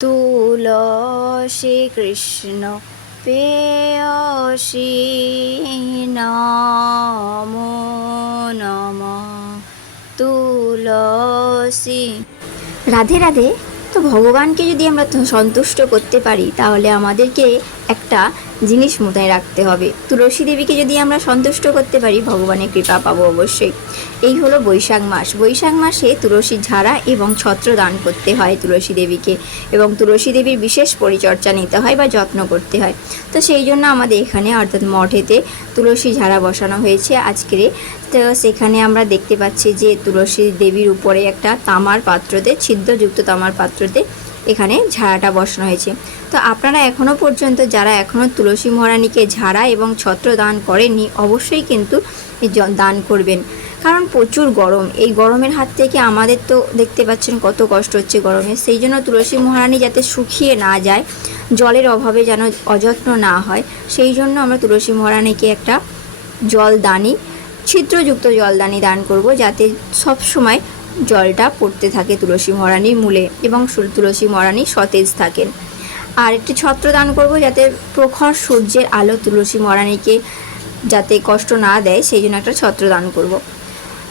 তুলসী কৃষ্ণ পেয়সী নমো নম। তুলসী। রাধে রাধে, তো ভগবানকে যদি আমরা সন্তুষ্ট করতে পারি, তাহলে আমাদেরকে একটা জিনিস মোতায় রাখতে হবে। তুলসী দেবীকে যদি আমরা সন্তুষ্ট করতে পারি, ভগবানের কৃপা পাবো অবশ্যই। এই হলো বৈশাখ মাস। বৈশাখ মাসে তুলসী ঝাড়া এবং ছত্র দান করতে হয় তুলসী দেবীকে এবং তুলসী দেবীর বিশেষ পরিচর্যা নিতে হয় বা যত্ন করতে হয়। তো সেই জন্য আমাদের এখানে অর্থাৎ মঠেতে তুলসী ঝাড়া বসানো হয়েছে আজকের তো সেখানে আমরা দেখতে পাচ্ছি যে তুলসী দেবীর উপরে একটা তামার পাত্রতে, ছিদ্রযুক্ত তামার পাত্রতে এখানে ঝাড়াটা বসানো হয়েছে। তো আপনারা এখনও পর্যন্ত যারা এখনও তুলসী মহারানীকে ঝাড়া এবং ছত্র দান করেননি, অবশ্যই কিন্তু দান করবেন। কারণ প্রচুর গরম। এই গরমের হাত থেকে আমাদের তো দেখতে পাচ্ছেন কত কষ্ট হচ্ছে গরমে। সেই জন্য তুলসী মহারানী যাতে শুকিয়ে না যায়, জলের অভাবে যেন অযত্ন না হয়, সেই জন্য আমরা তুলসী মহারানীকে একটা জলদানি, ছিদ্রযুক্ত জলদানি দান করব, যাতে সব সময় জলটা পড়তে থাকে তুলসী মহারানীর মূলে এবং তুলসী মরানি সতেজ থাকেন। আর একটি ছত্র দান করব যাতে প্রখর সূর্যের আলো তুলসী মরানিকে যাতে কষ্ট না দেয়, সেই জন্য একটা ছত্র দান করব।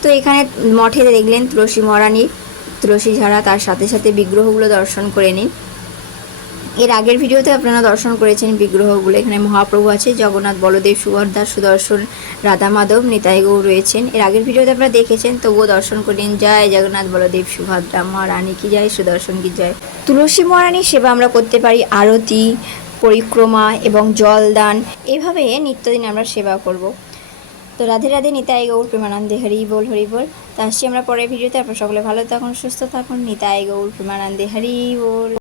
তো এখানে মঠে দেখলেন তুলসী মরানি, তুলসী ঝাড়া তার সাথে সাথে বিগ্রহগুলো দর্শন করে নিন। এর আগের ভিডিওতে আপনারা দর্শন করেছেন বিগ্রহগুলো। এখানে মহাপ্রভু আছে, জগন্নাথ, বলদেব, সুভদ্রা, সুদর্শন, রাধা মাধব, নিতাই গৌর রয়েছেন। এর আগের ভিডিওতে আপনারা দেখেছেন, তবুও দর্শন করেন। জয় জগন্নাথ, বলদেব, সুভদ্রা, মহারানী কি জয়, সুদর্শন কি জয়। তুলসী মহারানীর সেবা আমরা করতে পারি, আরতি, পরিক্রমা এবং জলদান। এভাবে নিত্যদিন আমরা সেবা করব। তো রাধে রাধে, নিতাই গৌর, প্রেমানন্দে হরি বল হরি বল। তো আসছি আমরা পরের ভিডিওতে। আপনারা সকলে ভালো থাকুন, সুস্থ থাকুন। নিতাই গৌর, প্রেমানন্দে হরি বল।